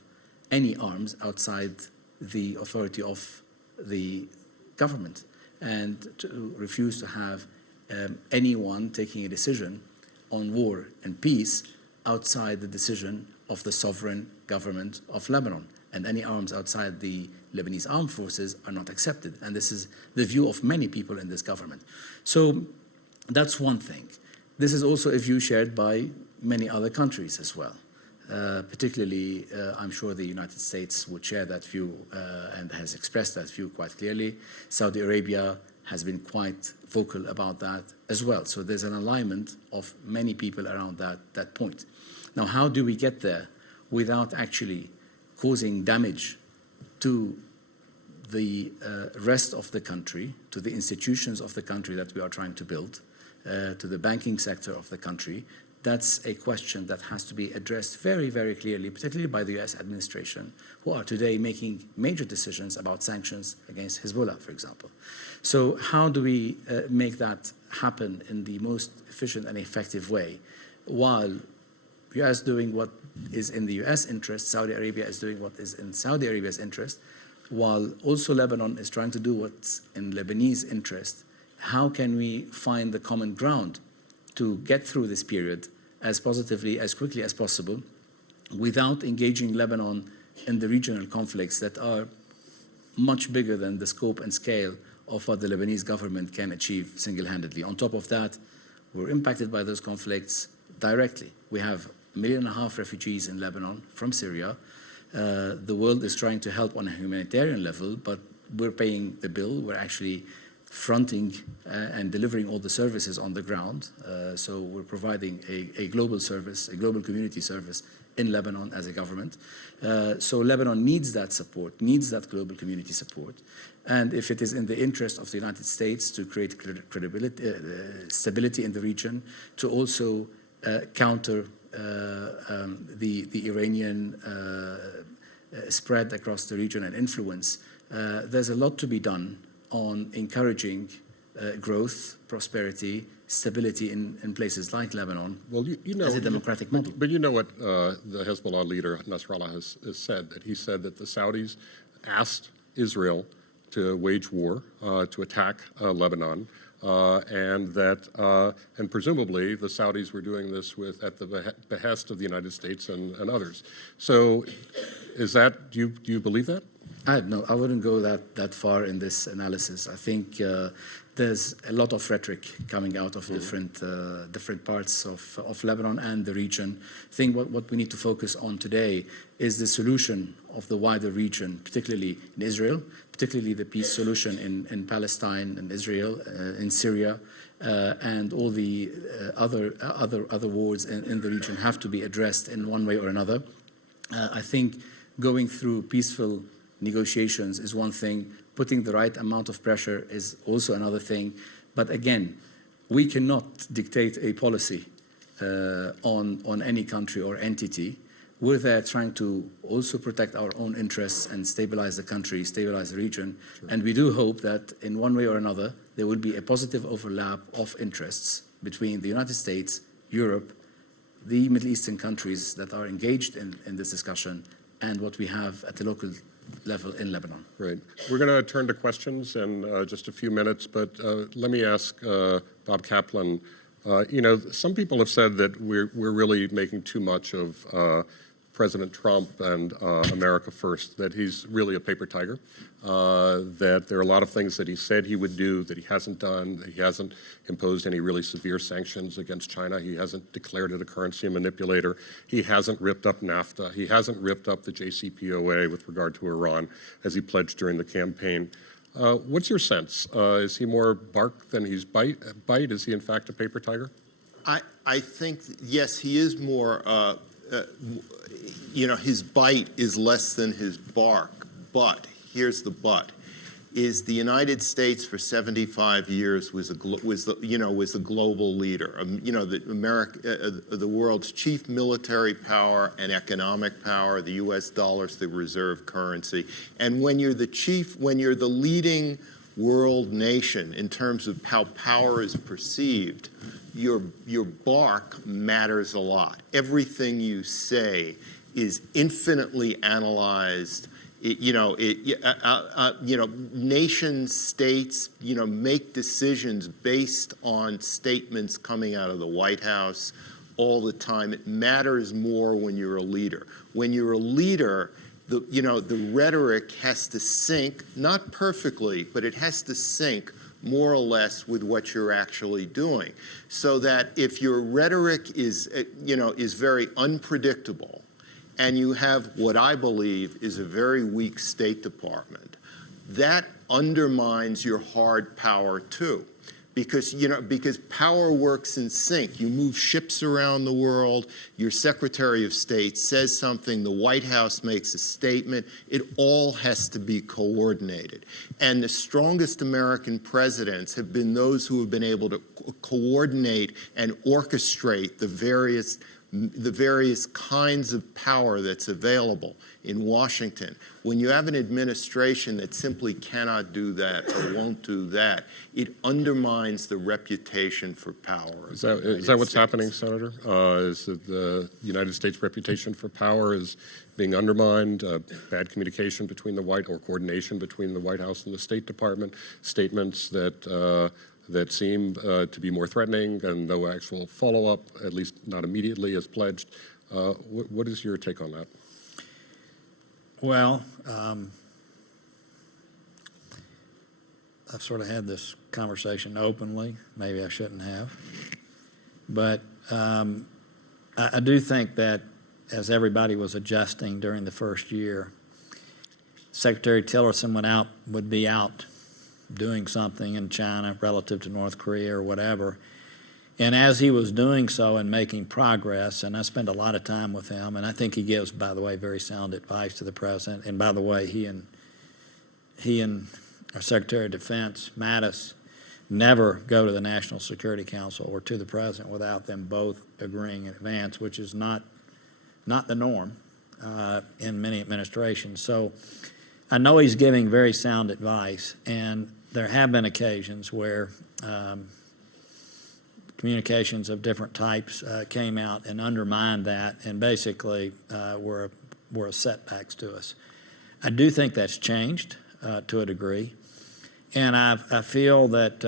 any arms outside the authority of the government and to refuse to have anyone taking a decision on war and peace outside the decision of the sovereign government of Lebanon. And any arms outside the Lebanese armed forces are not accepted. And this is the view of many people in this government. So that's one thing. This is also a view shared by many other countries as well. Particularly, I'm sure the United States would share that view and has expressed that view quite clearly. Saudi Arabia has been quite vocal about that as well. So there's an alignment of many people around that point. Now, how do we get there without actually causing damage to the rest of the country, to the institutions of the country that we are trying to build, to the banking sector of the country? That's a question that has to be addressed very, very clearly, particularly by the US administration, who are today making major decisions about sanctions against Hezbollah, for example. So how do we make that happen in the most efficient and effective way? While US doing what is in the US interest, Saudi Arabia is doing what is in Saudi Arabia's interest, while also Lebanon is trying to do what's in Lebanese interest. How can we find the common ground to get through this period as positively, as quickly as possible, without engaging Lebanon in the regional conflicts that are much bigger than the scope and scale of what the Lebanese government can achieve single-handedly? On top of that, we're impacted by those conflicts directly. We have 1.5 million refugees in Lebanon from Syria. The world is trying to help on a humanitarian level, but we're paying the bill. We're actually fronting and delivering all the services on the ground. So we're providing a global service, a global community service in Lebanon as a government. So Lebanon needs that support, needs that global community support. And if it is in the interest of the United States to create credibility, stability in the region, to also counter the Iranian spread across the region and influence, there's a lot to be done on encouraging growth, prosperity, stability in places like Lebanon Well, you know, as a democratic model. But you know what the Hezbollah leader, Nasrallah, has said, that he said that the Saudis asked Israel to wage war, to attack Lebanon, and that, and presumably the Saudis were doing this at the behest of the United States and others. So is that, do you believe that? No, I wouldn't go that far in this analysis. I think there's a lot of rhetoric coming out of different parts of Lebanon and the region. I think what we need to focus on today is the solution of the wider region, particularly in Israel, particularly the peace solution in Palestine and Israel, in Syria, and all the other wars in the region have to be addressed in one way or another. I think going through peaceful negotiations is one thing. Putting the right amount of pressure is also another thing. But again, we cannot dictate a policy on any country or entity. We're there trying to also protect our own interests and stabilize the country, stabilize the region. Sure. And we do hope that in one way or another, there will be a positive overlap of interests between the United States, Europe, the Middle Eastern countries that are engaged in this discussion, and what we have at the local level in Lebanon. Right. We're going to turn to questions in just a few minutes, but let me ask Bob Kaplan. You know, some people have said that we're really making too much of President Trump and America First, that he's really a paper tiger, that there are a lot of things that he said he would do that he hasn't done, that he hasn't imposed any really severe sanctions against China, he hasn't declared it a currency manipulator, he hasn't ripped up NAFTA, he hasn't ripped up the JCPOA with regard to Iran, as he pledged during the campaign. What's your sense? Is he more bark than he's bite? Is he in fact a paper tiger? I think, yes, he is more, you know, his bite is less than his bark, but here's the but, is the United States for 75 years was a global leader, you know, the world's chief military power and economic power. The U.S. dollar's the reserve currency, and when you're the leading world nation in terms of how power is perceived, your bark matters a lot. Everything you say is infinitely analyzed. Nations, states, make decisions based on statements coming out of the White House all the time. It matters more when you're a leader. When you're a leader, the rhetoric has to sync, not perfectly, but it has to sync more or less with what you're actually doing. So that if your rhetoric is very unpredictable, and you have what I believe is a very weak State Department, that undermines your hard power too. Because power works in sync. You move ships around the world, your Secretary of State says something, the White House makes a statement, it all has to be coordinated. And the strongest American presidents have been those who have been able to coordinate and orchestrate the various kinds of power that's available in Washington. When you have an administration that simply cannot do that or won't do that, it undermines the reputation for power. Is that what's happening, Senator? Is that the United States reputation for power is being undermined, bad communication between coordination between the White House and the State Department, statements that seem to be more threatening and no actual follow-up, at least not immediately as pledged. What is your take on that? Well, I've sort of had this conversation openly. Maybe I shouldn't have. But I do think that as everybody was adjusting during the first year, Secretary Tillerson would be out doing something in China relative to North Korea or whatever. And as he was doing so and making progress, and I spend a lot of time with him, and I think he gives, by the way, very sound advice to the president. And by the way, he and our Secretary of Defense, Mattis, never go to the National Security Council or to the president without them both agreeing in advance, which is not the norm in many administrations. So I know he's giving very sound advice, and there have been occasions where communications of different types came out and undermined that, and basically were setbacks to us. I do think that's changed to a degree, and I feel that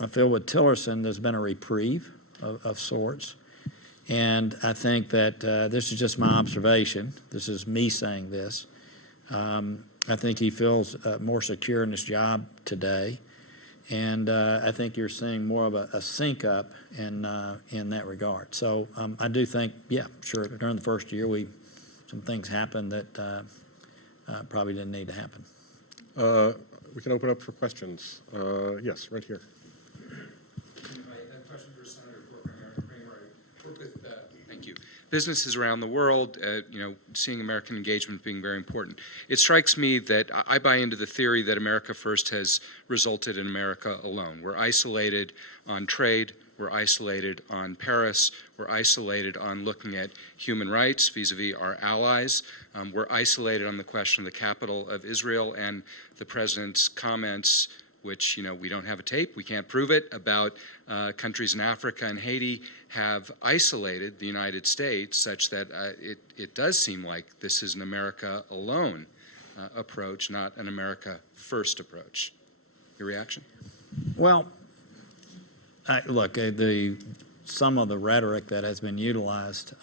with Tillerson there's been a reprieve of sorts, and I think that this is just my observation. This is me saying this. I think he feels more secure in his job today, and I think you're seeing more of a sync up in that regard. So I do think, yeah, sure, during the first year some things happened that probably didn't need to happen. We can open up for questions. Yes, right here. Question for Senator Kramer. I work with, thank you, businesses around the world, seeing American engagement being very important. It strikes me that I buy into the theory that America First has resulted in America alone. We're isolated on trade, we're isolated on Paris, we're isolated on looking at human rights vis-a-vis our allies, we're isolated on the question of the capital of Israel, and the President's comments, which, we don't have a tape, we can't prove it, about countries in Africa and Haiti have isolated the United States such that it does seem like this is an America alone approach, not an America First approach. Your reaction? Well, look, some of the rhetoric that has been utilized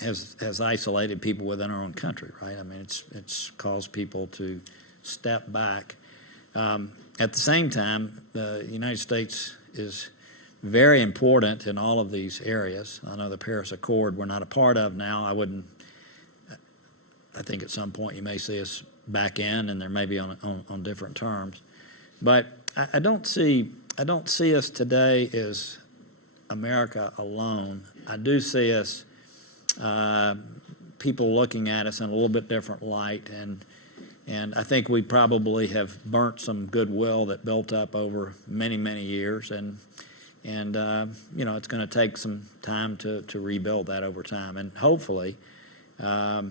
has isolated people within our own country, right? I mean, it's caused people to step back. At the same time, the United States is very important in all of these areas. I know the Paris Accord we're not a part of now. I think at some point you may see us back in, and there may be on different terms. But I don't see us today as America alone. I do see us, people looking at us in a little bit different light, and I think we probably have burnt some goodwill that built up over many, many years, and it's going to take some time to rebuild that over time, and hopefully, I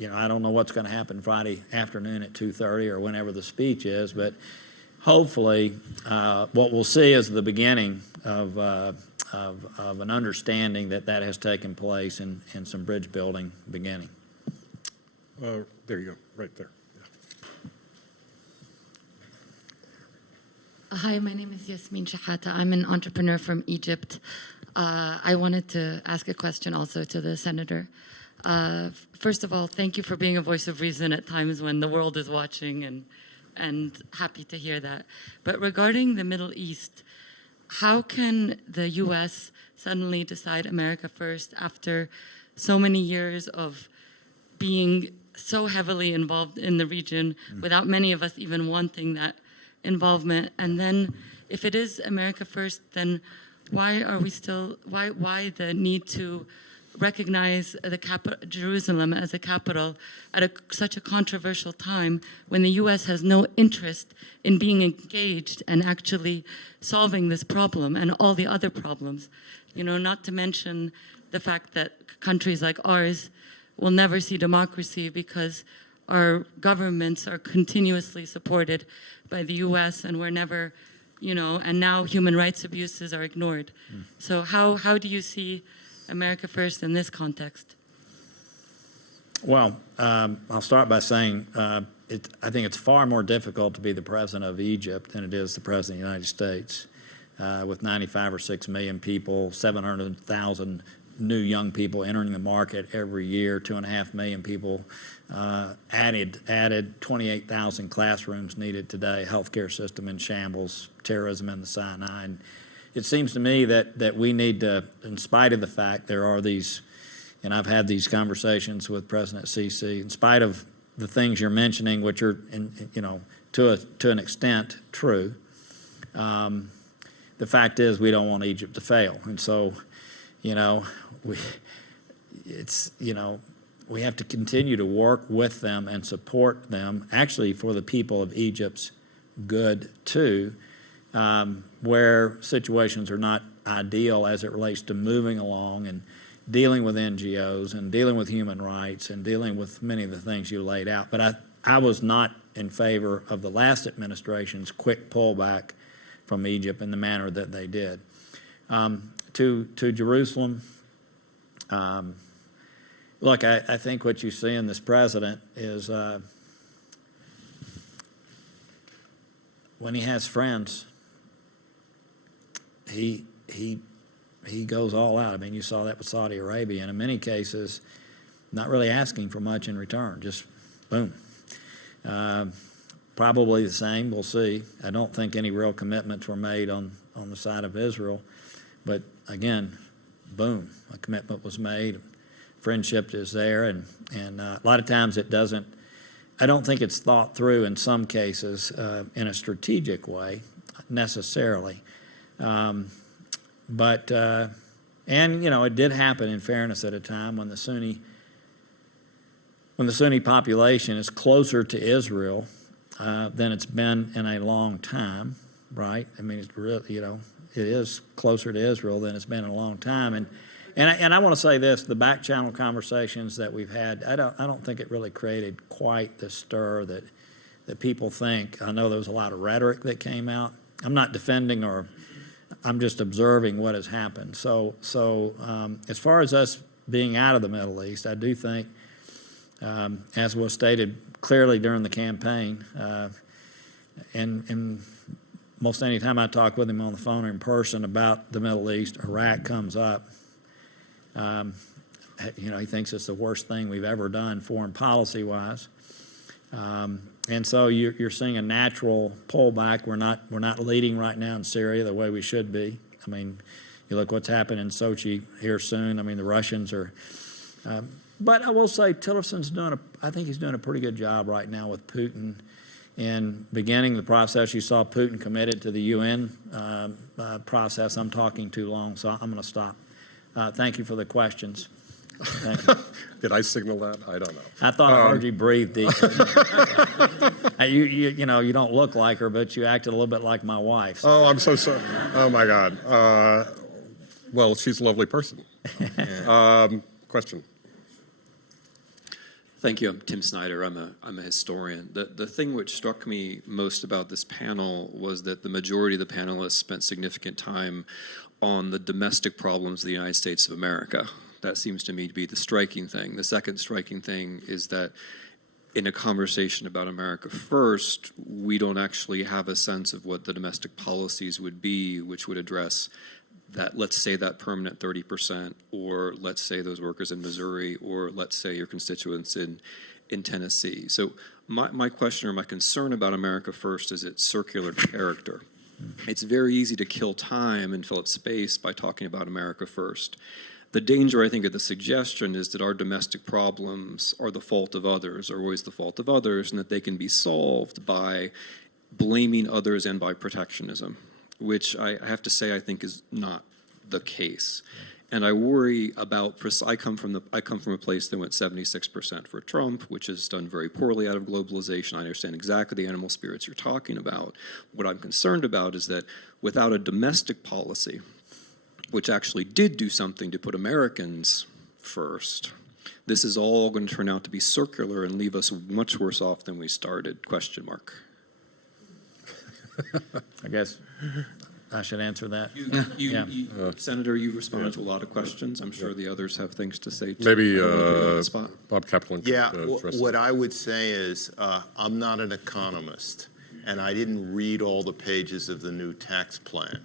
don't know what's going to happen Friday afternoon at 2:30 or whenever the speech is, but hopefully, what we'll see is the beginning of an understanding that has taken place and some bridge building beginning. There you go, right there. Yeah. Hi, my name is Yasmin Shahata. I'm an entrepreneur from Egypt. I wanted to ask a question also to the senator. First of all, thank you for being a voice of reason at times when the world is watching, and happy to hear that. But regarding the Middle East, how can the U.S. suddenly decide America first after so many years of being so heavily involved in the region without many of us even wanting that involvement? And then if it is America first, then why the need to recognize Jerusalem as a capital at such a controversial time when the U.S. has no interest in being engaged and actually solving this problem and all the other problems? Not to mention the fact that countries like ours will never see democracy because our governments are continuously supported by the U.S. and we're never, and now human rights abuses are ignored. So how do you see America first in this context? Well, I'll start by saying I think it's far more difficult to be the president of Egypt than it is the president of the United States. With 95 or 6 million people, 700,000 new young people entering the market every year, 2.5 million people added 28,000 classrooms needed today, healthcare system in shambles, terrorism in the Sinai. And it seems to me that we need to, in spite of the fact there are these, and I've had these conversations with President Sisi, in spite of the things you're mentioning, which are, to an extent true, the fact is we don't want Egypt to fail. And so, we have to continue to work with them and support them, actually for the people of Egypt's good too, where situations are not ideal as it relates to moving along and dealing with NGOs and dealing with human rights and dealing with many of the things you laid out. But I was not in favor of the last administration's quick pullback from Egypt in the manner that they did. To Jerusalem, look, I think what you see in this president is when he has friends, he goes all out. I mean, you saw that with Saudi Arabia, and in many cases, not really asking for much in return, just boom. Probably the same, we'll see. I don't think any real commitments were made on the side of Israel, but again, boom, a commitment was made. Friendship is there, and a lot of times it doesn't. I don't think it's thought through in some cases in a strategic way necessarily. But and you know, it did happen, in fairness, at a time when the Sunni population is closer to Israel than it's been in a long time, right? I mean, it's really, you know, it is closer to Israel than it's been in a long time. And I want to say this: the back channel conversations that we've had, I don't think it really created quite the stir that people think. I know there was a lot of rhetoric that came out. I'm not defending, or I'm just observing what has happened. So as far as us being out of the Middle East, I do think, as was stated clearly during the campaign, and most any time I talk with him on the phone or in person about the Middle East, Iraq comes up. You know, he thinks it's the worst thing we've ever done foreign policy-wise. And so you're seeing a natural pullback. We're not leading right now in Syria the way we should be. I mean, you look what's happened in Sochi here soon. I mean, the Russians are. But I will say Tillerson's I think he's doing a pretty good job right now with Putin. In beginning the process, you saw Putin committed to the UN process. I'm talking too long, so I'm going to stop. Thank you for the questions. Thank you. Did I signal that? I don't know. I thought I heard you breathe deep. You know, you don't look like her, but you acted a little bit like my wife. So. Oh, I'm so sorry. Oh, my God. Well, she's a lovely person. Question. Thank you. I'm Tim Snyder. I'm a historian. The thing which struck me most about this panel was that the majority of the panelists spent significant time on the domestic problems of the United States of America. That seems to me to be the striking thing. The second striking thing is that in a conversation about America First, we don't actually have a sense of what the domestic policies would be which would address that, let's say that permanent 30%, or let's say those workers in Missouri, or let's say your constituents in Tennessee. So my question or my concern about America First is its circular character. It's very easy to kill time and fill up space by talking about America First. The danger, I think, of the suggestion is that our domestic problems are the fault of others, are always the fault of others, and that they can be solved by blaming others and by protectionism, which I have to say I think is not the case. And I worry about, I come from a place that went 76% for Trump, which has done very poorly out of globalization. I understand exactly the animal spirits you're talking about. What I'm concerned about is that without a domestic policy, which actually did do something to put Americans first, this is all going to turn out to be circular and leave us much worse off than we started, question mark. I guess I should answer that. Senator, you responded to a lot of questions. I'm sure the others have things to say too. Maybe Bob Kaplan could Yeah, address what I would say is I'm not an economist, and I didn't read all the pages of the new tax plan.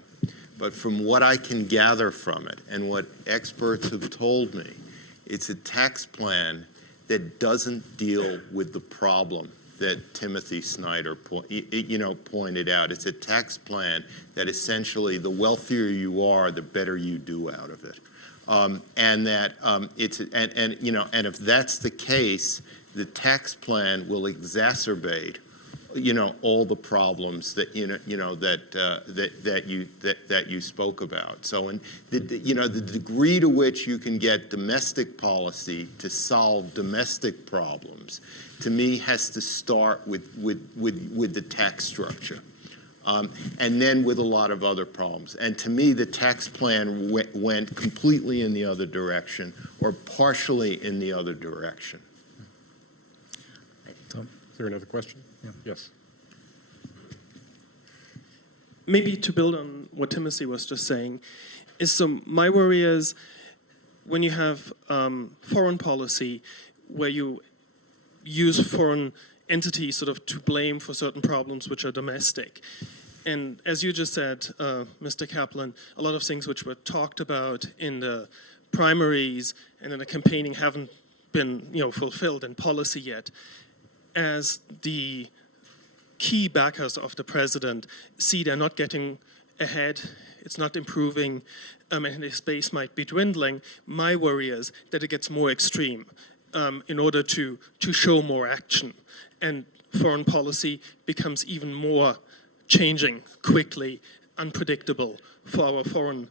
But from what I can gather from it and what experts have told me, it's a tax plan that doesn't deal with the problem that Timothy Snyder pointed out. It's a tax plan that essentially the wealthier you are, the better you do out of it. And that and if that's the case, the tax plan will exacerbate all the problems that that you spoke about. So, and the degree to which you can get domestic policy to solve domestic problems, to me, has to start with the tax structure, and then with a lot of other problems. And to me, the tax plan went completely in the other direction, or partially in the other direction. Is there another question? Yeah. Yes. Maybe to build on what Timothy was just saying, So my worry is when you have foreign policy where you use foreign entities sort of to blame for certain problems which are domestic. And as you just said, Mr. Kaplan, a lot of things which were talked about in the primaries and in the campaigning haven't been, fulfilled in policy yet. As the key backers of the president see they're not getting ahead, it's not improving, and his base might be dwindling, my worry is that it gets more extreme in order to show more action. And foreign policy becomes even more changing quickly, unpredictable for our foreign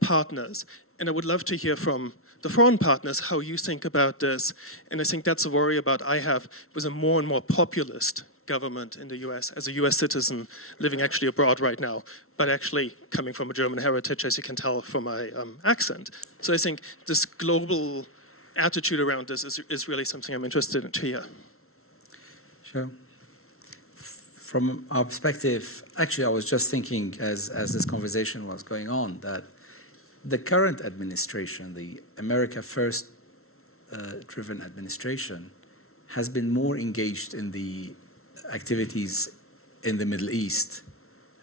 partners. And I would love to hear from the foreign partners how you think about this. And I think that's a worry I have with a more and more populist government in the US, as a US citizen living actually abroad right now, but actually coming from a German heritage, as you can tell from my accent. So I think this global attitude around this is really something I'm interested in to hear. Sure. From our perspective, actually, I was just thinking as this conversation was going on that the current administration, the America First driven administration, has been more engaged in the activities in the Middle East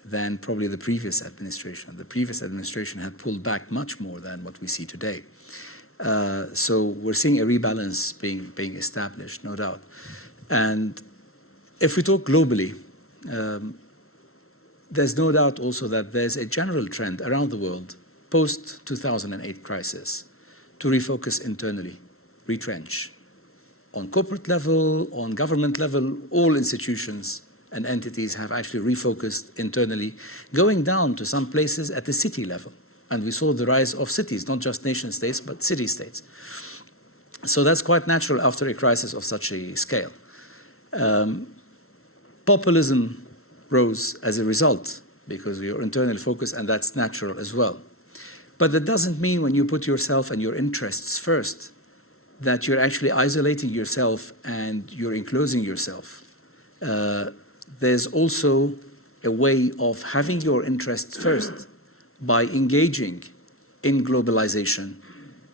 than probably the previous administration. The previous administration had pulled back much more than what we see today. So we're seeing a rebalance being established, no doubt. And if we talk globally, there's no doubt also that there's a general trend around the world post-2008 crisis to refocus internally, retrench. On corporate level, on government level, all institutions and entities have actually refocused internally, going down to some places at the city level. And we saw the rise of cities, not just nation states, but city-states. So that's quite natural after a crisis of such a scale. Populism rose as a result because we are internally focused, and that's natural as well. But that doesn't mean when you put yourself and your interests first that you're actually isolating yourself and you're enclosing yourself. There's also a way of having your interests first by engaging in globalization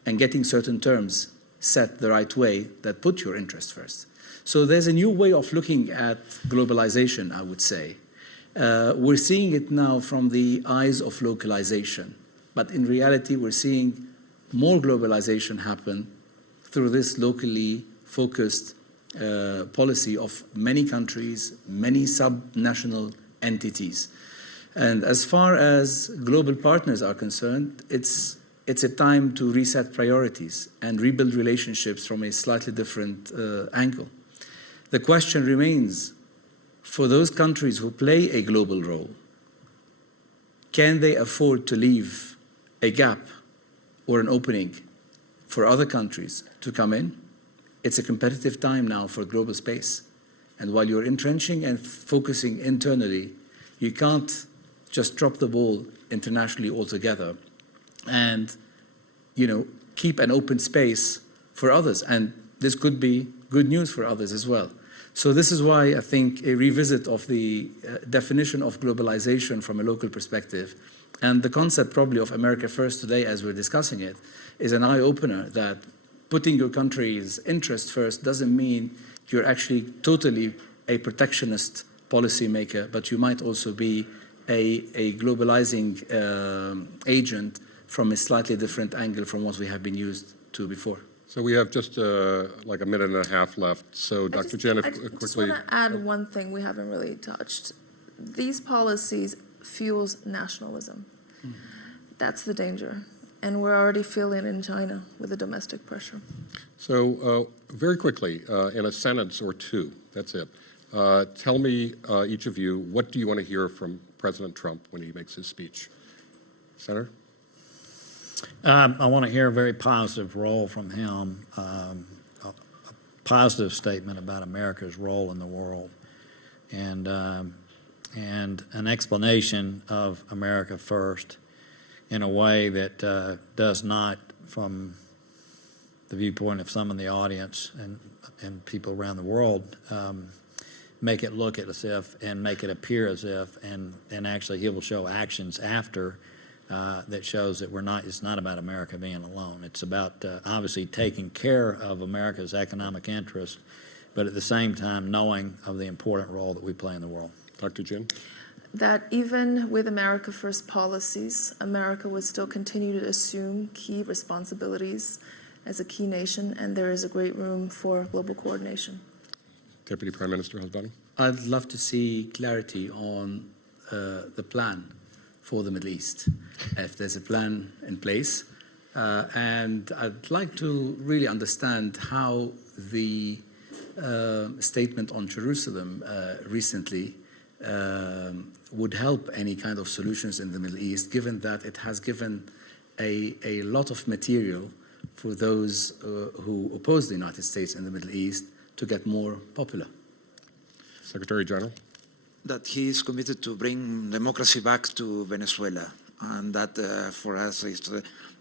and getting certain terms set the right way that put your interests first. So there's a new way of looking at globalization, I would say. We're seeing it now from the eyes of localization, but in reality we're seeing more globalization happen through this locally focused policy of many countries, many sub-national entities. And as far as global partners are concerned, it's a time to reset priorities and rebuild relationships from a slightly different angle. The question remains, for those countries who play a global role, can they afford to leave a gap or an opening for other countries to come in? It's a competitive time now for global space. And while you're entrenching and focusing internally, you can't just drop the ball internationally altogether and, keep an open space for others. And this could be good news for others as well. So this is why I think a revisit of the definition of globalization from a local perspective and the concept probably of America First today as we're discussing it is an eye-opener that putting your country's interest first doesn't mean you're actually totally a protectionist policymaker, but you might also be a globalizing agent from a slightly different angle from what we have been used to before. So we have just like a minute and a half left. So Dr. Jen, if quickly. I just want to add one thing we haven't really touched. These policies fuels nationalism. That's the danger. And we're already feeling it in China with the domestic pressure. So very quickly, in a sentence or two, that's it. Tell me, each of you, what do you want to hear from President Trump when he makes his speech? Senator? I want to hear a very positive role from him, a positive statement about America's role in the world, and an explanation of America First in a way that does not, from the viewpoint of some in the audience and people around the world, make it look as if and make it appear as if, and actually he will show actions after that shows that it's not about America being alone. It's about obviously taking care of America's economic interest, but at the same time knowing of the important role that we play in the world. Dr. Jin? That even with America First policies, America would still continue to assume key responsibilities as a key nation, and there is a great room for global coordination. Deputy Prime Minister Hasbani? I'd love to see clarity on the plan for the Middle East, if there's a plan in place. And I'd like to really understand how the statement on Jerusalem recently would help any kind of solutions in the Middle East, given that it has given a lot of material for those who oppose the United States in the Middle East to get more popular. Secretary General? That he is committed to bring democracy back to Venezuela, and that for us is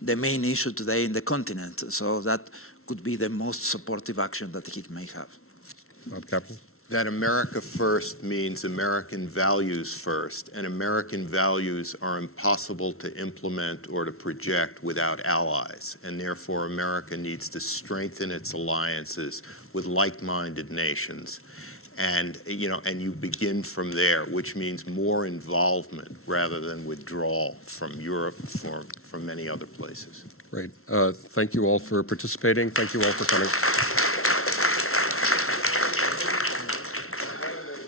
the main issue today in the continent. So that could be the most supportive action that he may have. Bob Kaplan? That America first means American values first, and American values are impossible to implement or to project without allies, and therefore America needs to strengthen its alliances with like-minded nations. And you begin from there, which means more involvement rather than withdrawal from Europe, from many other places. Great. Thank you all for participating. Thank you all for coming.